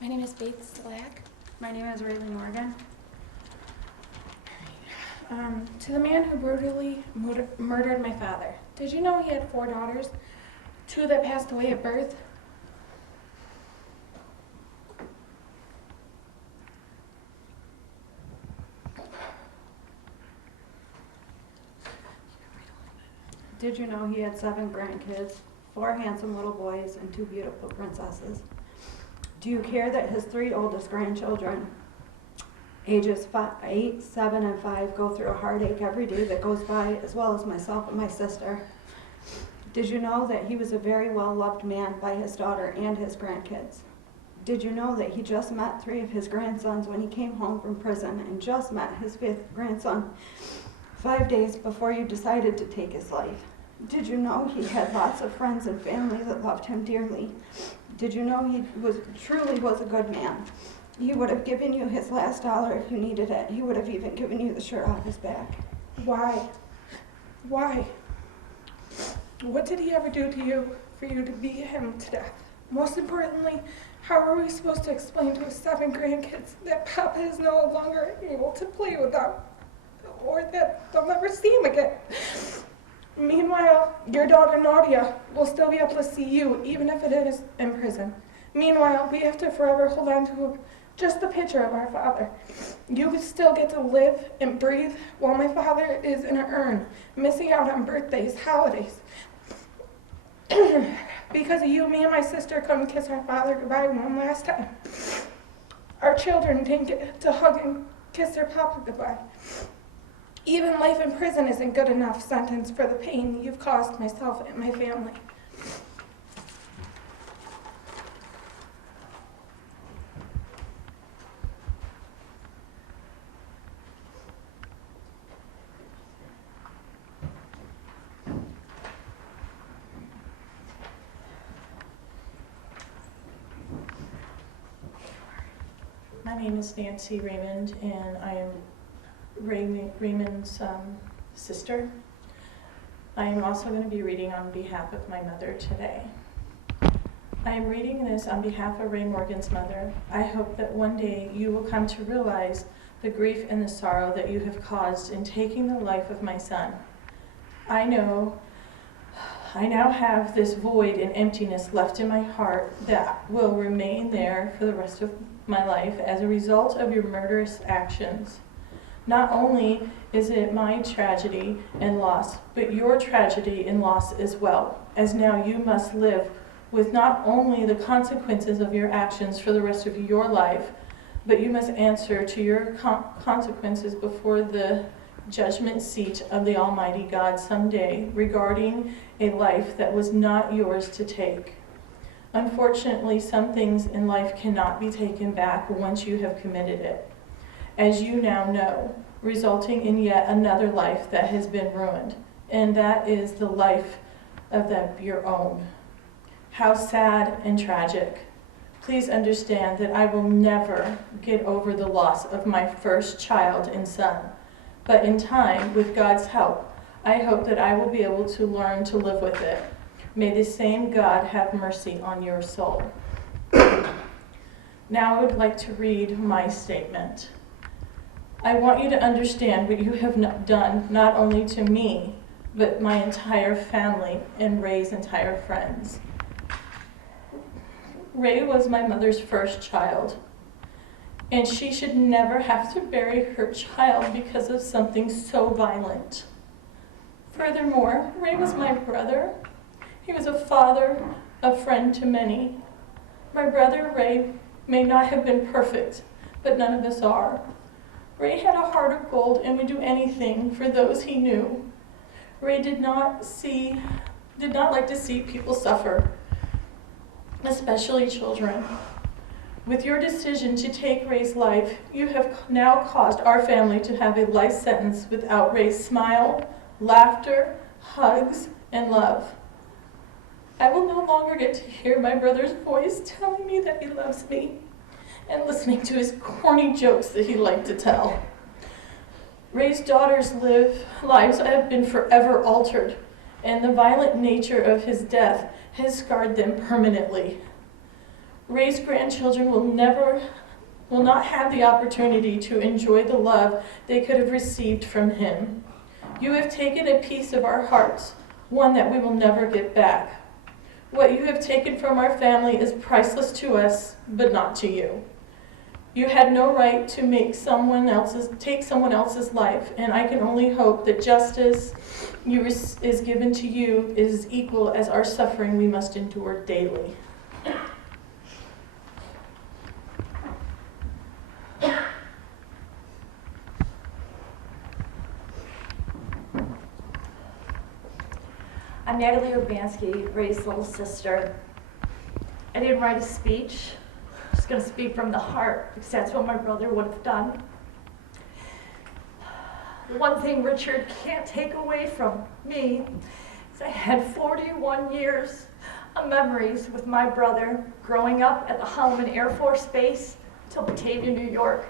My name is Faith Slack. My name is Rayleigh Morgan. To the man who brutally murdered my father. Did you know he had 4 daughters? 2 that passed away at birth? Did you know he had 7 grandkids, 4 handsome little boys, and 2 beautiful princesses? Do you care that his 3 oldest grandchildren, ages 8, 7, and 5, go through a heartache every day that goes by, as well as myself and my sister? Did you know that he was a very well-loved man by his daughter and his grandkids? Did you know that he just met 3 of his grandsons when he came home from prison, and just met his 5th grandson 5 days before you decided to take his life? Did you know he had lots of friends and family that loved him dearly? Did you know he truly was a good man? He would have given you his last dollar if you needed it. He would have even given you the shirt off his back. Why? Why? What did he ever do to you for you to beat him to death? Most importantly, how are we supposed to explain to his 7 grandkids that Papa is no longer able to play with them, or that they'll never see him again? Meanwhile, your daughter Nadia will still be able to see you, even if it is in prison. Meanwhile, we have to forever hold on to just the picture of our father. You still get to live and breathe while my father is in an urn, missing out on birthdays, holidays. Because of you, me and my sister couldn't kiss our father goodbye one last time. Our children didn't get to hug and kiss their papa goodbye. Even life in prison isn't good enough sentence for the pain you've caused myself and my family. My name is Nancy Raymond, and I am Raymond's sister. I am also going to be reading on behalf of my mother today. I am reading this on behalf of Ray Morgan's mother. I hope that one day you will come to realize the grief and the sorrow that you have caused in taking the life of my son. I know I now have this void and emptiness left in my heart that will remain there for the rest of my life as a result of your murderous actions. Not only is it my tragedy and loss, but your tragedy and loss as well, as now you must live with not only the consequences of your actions for the rest of your life, but you must answer to your consequences before the judgment seat of the Almighty God someday regarding a life that was not yours to take. Unfortunately, some things in life cannot be taken back once you have committed it, as you now know, resulting in yet another life that has been ruined, and that is the life of your own. How sad and tragic. Please understand that I will never get over the loss of my first child and son, but in time, with God's help, I hope that I will be able to learn to live with it. May the same God have mercy on your soul. Now I would like to read my statement. I want you to understand what you have done not only to me, but my entire family and Ray's entire friends. Ray was my mother's first child, and she should never have to bury her child because of something so violent. Furthermore, Ray was my brother. He was a father, a friend to many. My brother Ray may not have been perfect, but none of us are. Ray had a heart of gold and would do anything for those he knew. Ray did not like to see people suffer, especially children. With your decision to take Ray's life, you have now caused our family to have a life sentence without Ray's smile, laughter, hugs, and love. I will no longer get to hear my brother's voice telling me that he loves me and listening to his corny jokes that he liked to tell. Ray's daughters' lives have been forever altered, and the violent nature of his death has scarred them permanently. Ray's grandchildren will not have the opportunity to enjoy the love they could have received from him. You have taken a piece of our hearts, one that we will never get back. What you have taken from our family is priceless to us, but not to you. You had no right to take someone else's life, and I can only hope that justice is given to you is equal as our suffering we must endure daily. I'm Natalie Urbanski, Ray's little sister. I didn't write a speech. I'm just going to speak from the heart, because that's what my brother would have done. The one thing Richard can't take away from me is I had 41 years of memories with my brother growing up at the Holloman Air Force Base till Batavia, New York.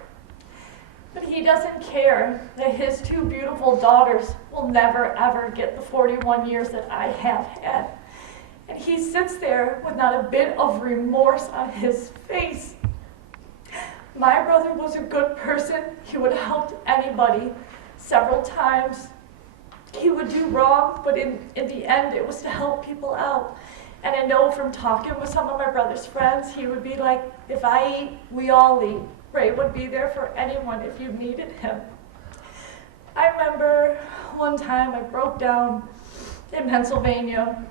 But he doesn't care that his two beautiful daughters will never ever get the 41 years that I have had. And he sits there with not a bit of remorse on his face. My brother was a good person. He would have helped anybody several times. He would do wrong, but in the end, it was to help people out. And I know from talking with some of my brother's friends, he would be like, if I eat, we all eat. Ray would be there for anyone if you needed him. I remember one time I broke down in Pennsylvania,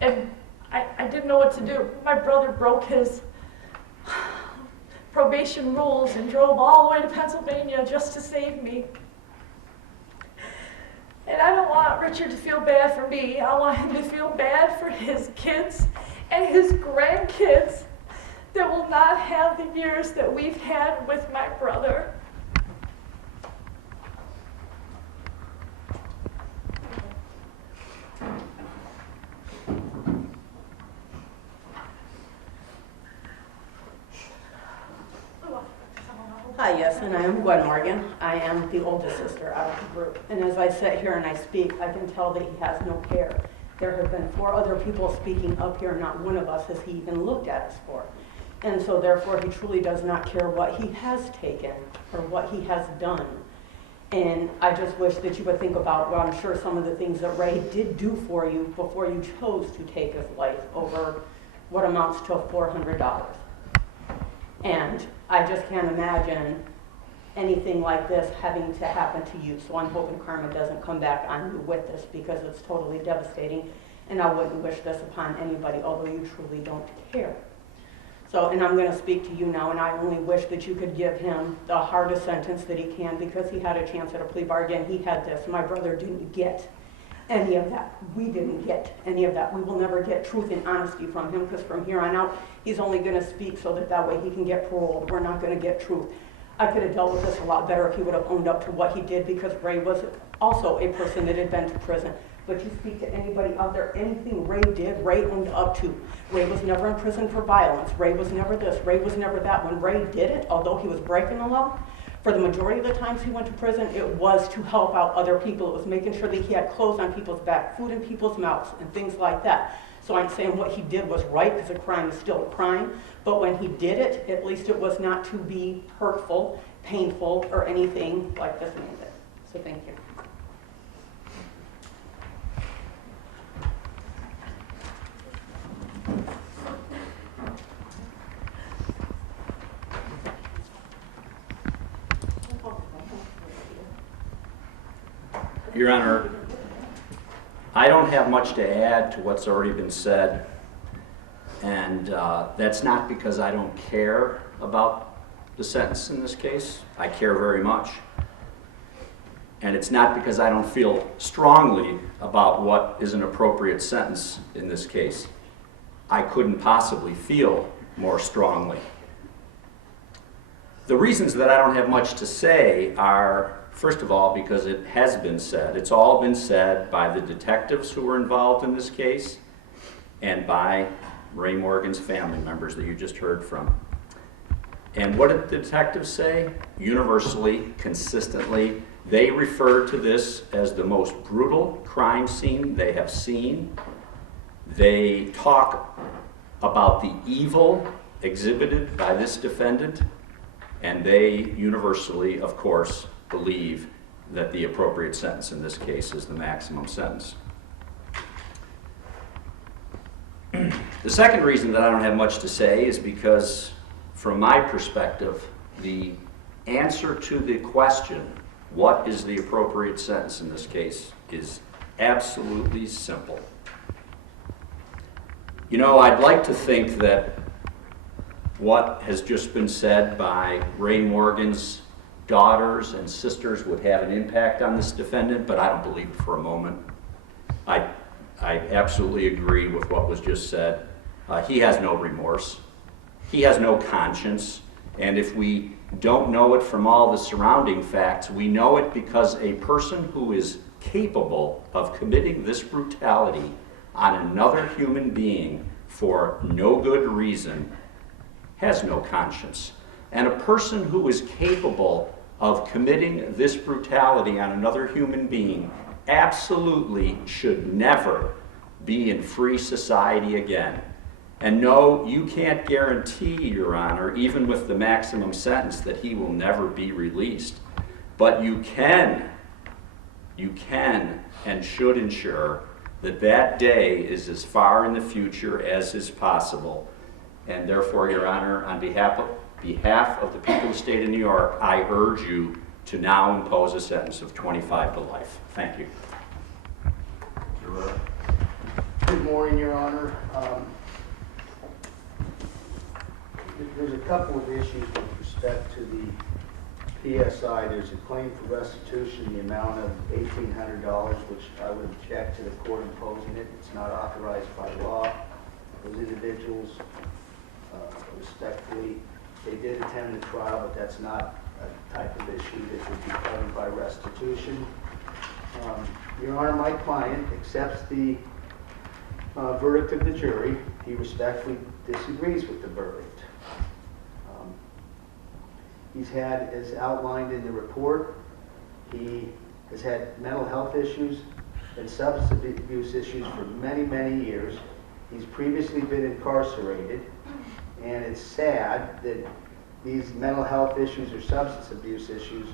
and I didn't know what to do. My brother broke his probation rules and drove all the way to Pennsylvania just to save me. And I don't want Richard to feel bad for me. I want him to feel bad for his kids and his grandkids that will not have the years that we've had with my brother. Hi, yes, and I am Gwen Morgan. I am the oldest sister out of the group. And as I sit here and I speak, I can tell that he has no care. There have been 4 other people speaking up here, not one of us has he even looked at us for. And so therefore, he truly does not care what he has taken or what he has done. And I just wish that you would think about, well, I'm sure some of the things that Ray did do for you before you chose to take his life over what amounts to $400. And I just can't imagine anything like this having to happen to you. So I'm hoping karma doesn't come back on you with this, because it's totally devastating. And I wouldn't wish this upon anybody, although you truly don't care. So, and I'm going to speak to you now, and I only wish that you could give him the hardest sentence that he can, because he had a chance at a plea bargain. He had this. My brother didn't get any of that. We didn't get any of that. We will never get truth and honesty from him, because from here on out, he's only going to speak so that way he can get paroled. We're not going to get truth. I could have dealt with this a lot better if he would have owned up to what he did, because Ray was also a person that had been to prison. But you speak to anybody out there, anything Ray did, Ray owned up to. Ray was never in prison for violence. Ray was never this. Ray was never that. When Ray did it, although he was breaking the law, for the majority of the times he went to prison, it was to help out other people. It was making sure that he had clothes on people's back, food in people's mouths, and things like that. So I'm saying what he did was right, because a crime is still a crime. But when he did it, at least it was not to be hurtful, painful, or anything like this man did. So thank you. Your Honor, I don't have much to add to what's already been said, and that's not because I don't care about the sentence in this case. I care very much. And it's not because I don't feel strongly about what is an appropriate sentence in this case. I couldn't possibly feel more strongly. The reasons that I don't have much to say are, first of all, because it has been said. It's all been said by the detectives who were involved in this case and by Ray Morgan's family members that you just heard from. And what did the detectives say? Universally, consistently, they refer to this as the most brutal crime scene they have seen. They talk about the evil exhibited by this defendant, and they universally, of course, believe that the appropriate sentence in this case is the maximum sentence. The second reason that I don't have much to say is because, from my perspective, the answer to the question, what is the appropriate sentence in this case, is absolutely simple. You know, I'd like to think that what has just been said by Ray Morgan's daughters and sisters would have an impact on this defendant, but I don't believe it for a moment. I absolutely agree with what was just said. He has no remorse. He has no conscience. And if we don't know it from all the surrounding facts, we know it because a person who is capable of committing this brutality on another human being for no good reason has no conscience. And a person who is capable of committing this brutality on another human being absolutely should never be in free society again. And no, you can't guarantee, Your Honor, even with the maximum sentence, that he will never be released. But you can and should ensure that that day is as far in the future as is possible. And therefore, Your Honor, on behalf of the people of the state of New York, I urge you to now impose a sentence of 25 to life. Thank you. Good morning, Your Honor. There's a couple of issues with respect to the PSI. There's a claim for restitution, the amount of $1,800, which I would object to the court imposing it. It's not authorized by law. Those individuals, respectfully, they did attend the trial, but that's not a type of issue that would be covered by restitution. Your Honor, my client accepts the verdict of the jury. He respectfully disagrees with the verdict. He's had, as outlined in the report, he has had mental health issues and substance abuse issues for many, many years. He's previously been incarcerated, and it's sad that these mental health issues or substance abuse issues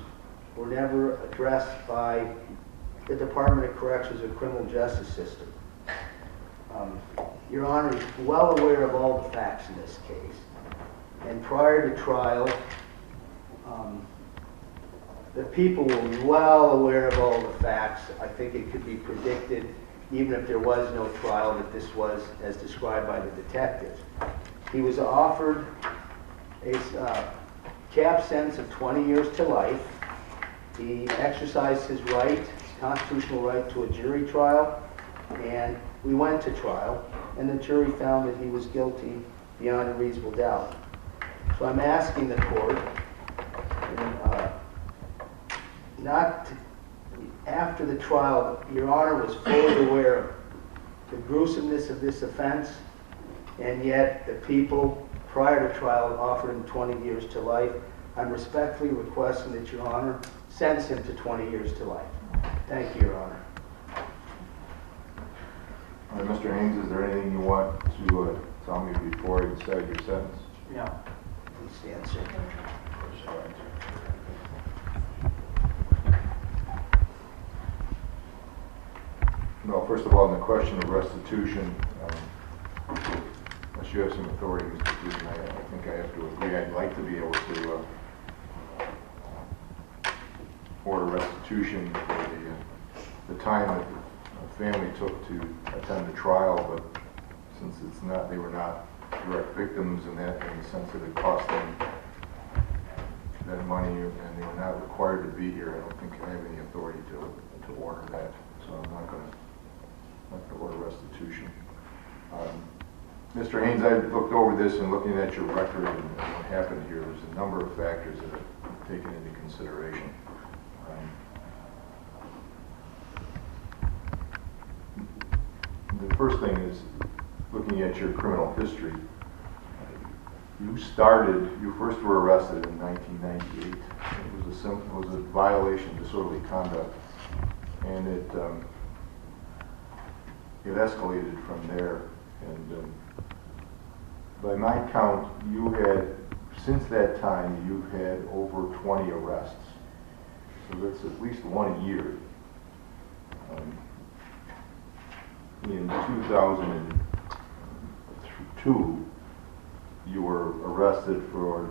were never addressed by the Department of Corrections or criminal justice system. Your Honor is well aware of all the facts in this case. And prior to trial, the people were well aware of all the facts. I think it could be predicted, even if there was no trial, that this was as described by the detective. He was offered a cap sentence of 20 years to life. He exercised his right, his constitutional right, to a jury trial, and we went to trial, and the jury found that he was guilty beyond a reasonable doubt. So I'm asking the court, after the trial, Your Honor was fully aware of the gruesomeness of this offense, and yet the people prior to trial offered him 20 years to life. I'm respectfully requesting that Your Honor sentence him to 20 years to life. Thank you, Your Honor. All right, Mr. Haynes, is there anything you want to tell me before I decide your sentence? No. Please stand, sir. No, first of all, on the question of restitution, unless you have some authority, Mr. Dugan, I think I have to agree. I'd like to be able to order restitution for the time that the family took to attend the trial, but since they were not direct victims in the sense that it cost them that money and they were not required to be here, I don't think I have any authority to order that, so I'm not going to order restitution. Mr. Haynes, I looked over this and looking at your record and what happened here, there's a number of factors that are taken into consideration. The first thing is looking at your criminal history. You first were arrested in 1998. It was a violation of disorderly conduct, and it escalated from there. And by my count, you had, since that time, you've had over 20 arrests. So that's at least one a year. In 2002, you were arrested for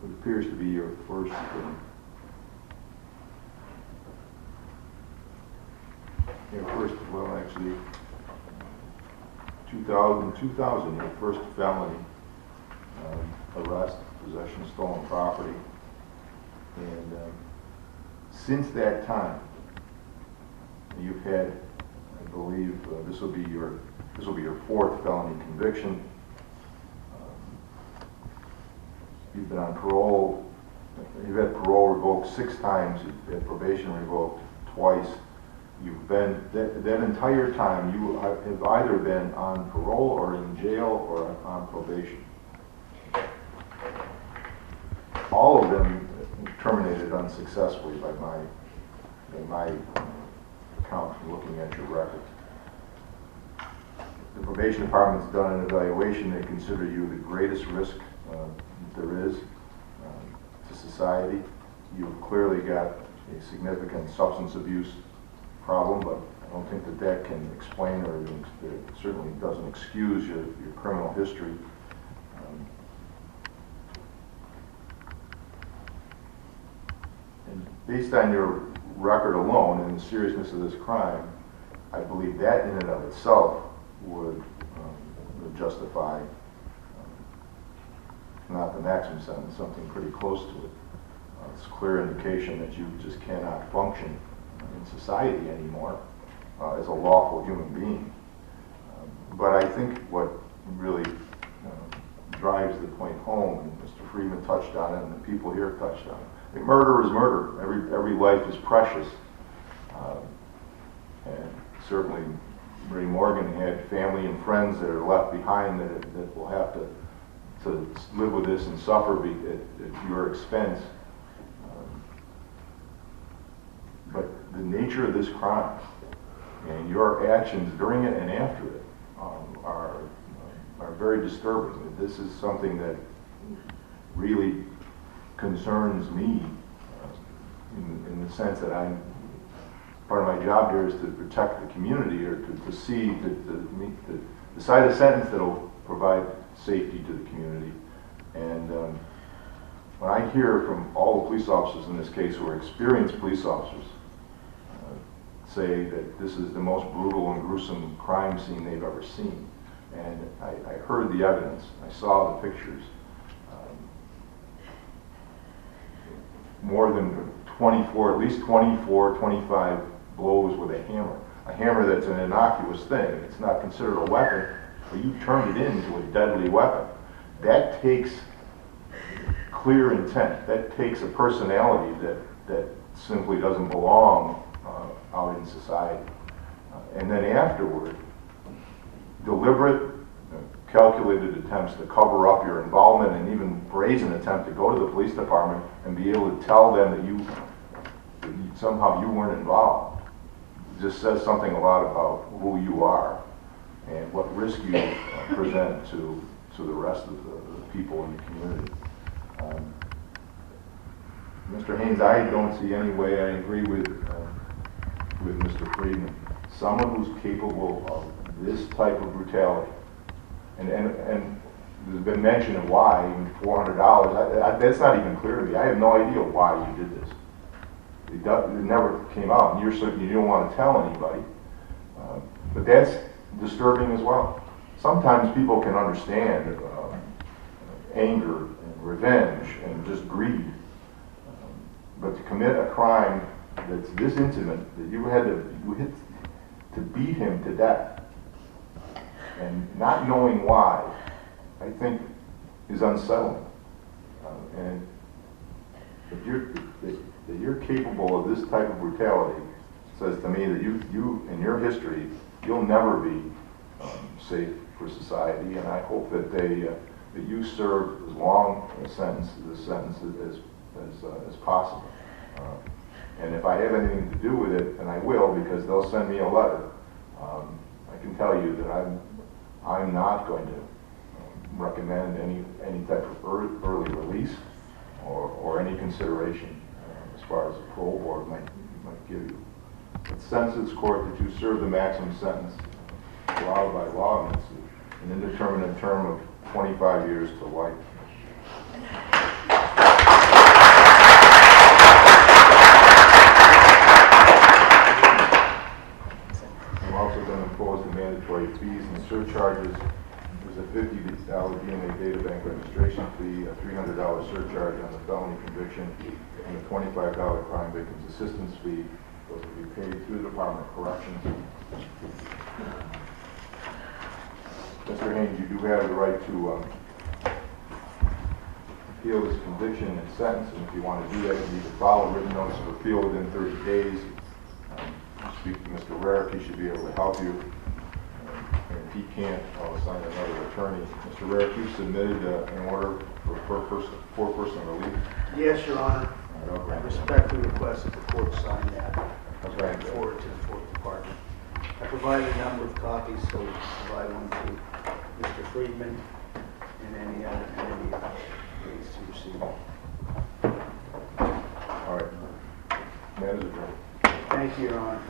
what appears to be your first well, actually, 2000, your first felony arrest, possession of stolen property. And since that time, you've had, I believe, this will be your fourth felony conviction. You've been on parole. You've had parole revoked 6 times. You've had probation revoked twice. You've been that entire time. You have either been on parole or in jail or on probation. All of them terminated unsuccessfully by my count from looking at your record. The probation department's done an evaluation. They consider you the greatest risk there is to society. You've clearly got a significant substance abuse problem, but I don't think that can explain, or it certainly doesn't excuse your criminal history. And based on your record alone and the seriousness of this crime, I believe that in and of itself would justify not the maximum sentence, something pretty close to it. It's a clear indication that you just cannot function in society anymore as a lawful human being. But I think what really drives the point home, and Mr. Friedman touched on it, and the people here touched on it, I mean, murder is murder. Every life is precious. And certainly Ray Morgan had family and friends that are left behind that will have to live with this and suffer at your expense. But the nature of this crime and your actions during it and after it are very disturbing. This is something that really concerns me in the sense that part of my job here is to protect the community, or to see to decide a sentence that will provide safety to the community. And when I hear from all the police officers in this case, who are experienced police officers, say that this is the most brutal and gruesome crime scene they've ever seen, and I heard the evidence, I saw the pictures, more than 24, at least 24, 25 blows with a hammer that's an innocuous thing. It's not considered a weapon, but you turned it into a deadly weapon. That takes clear intent. That takes a personality that simply doesn't belong out in society. And then afterward, deliberate, calculated attempts to cover up your involvement, and even brazen attempt to go to the police department and be able to tell them that somehow you weren't involved. It just says something a lot about who you are and what risk you present to the rest of the people in the community. Mr. Haynes, I don't see any way. I agree with Mr. Friedman. Someone who's capable of this type of brutality, and there's been mention of why, even $400. That's not even clear to me. I have no idea why you did this. It never came out, and you're certain you don't want to tell anybody. But that's disturbing as well. Sometimes people can understand anger and revenge and just greed, but to commit a crime that's this intimate, that you had to beat him to death, and not knowing why, I think is unsettling. And that you're capable of this type of brutality says to me that you in your history, you'll never be safe for society. And I hope that that you serve as long a sentence as possible. And if I have anything to do with it, and I will, because they'll send me a letter, I can tell you that I'm not going to recommend any type of early release or any consideration as far as the parole board might give you. It sentences this court that you serve the maximum sentence allowed by law, and it's an indeterminate term of 25 years to life. I'm also going to impose the mandatory fees and surcharges. There's a $50 DNA data bank registration fee, a $300 surcharge on the felony conviction, and a $25 crime victims assistance fee. Those will be paid through the Department of Corrections. Mr. Haynes, you do have the right to appeal this conviction and sentence, and if you want to do that, you need to file a written notice of appeal within 30 days. Speak to Mr. Rarick, he should be able to help you. And if he can't, I'll assign another attorney. Mr. Rarick, you submitted an order for four-person relief. Yes, Your Honor. All right, I respectfully request that the court sign that. Okay. Forward to the Fourth Department. I provided a number of copies, so we'll provide one to Mr. Friedman and any other entity that needs to receive. All right. Matters adjourned. Thank you, Your Honor.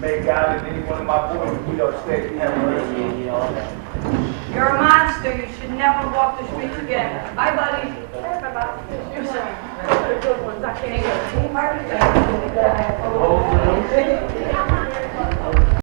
May God and any one of my boys in New York State have mercy on you all. You're a monster. You should never walk the streets again. Bye, buddy. You're sorry. Good ones. I can't. Take it.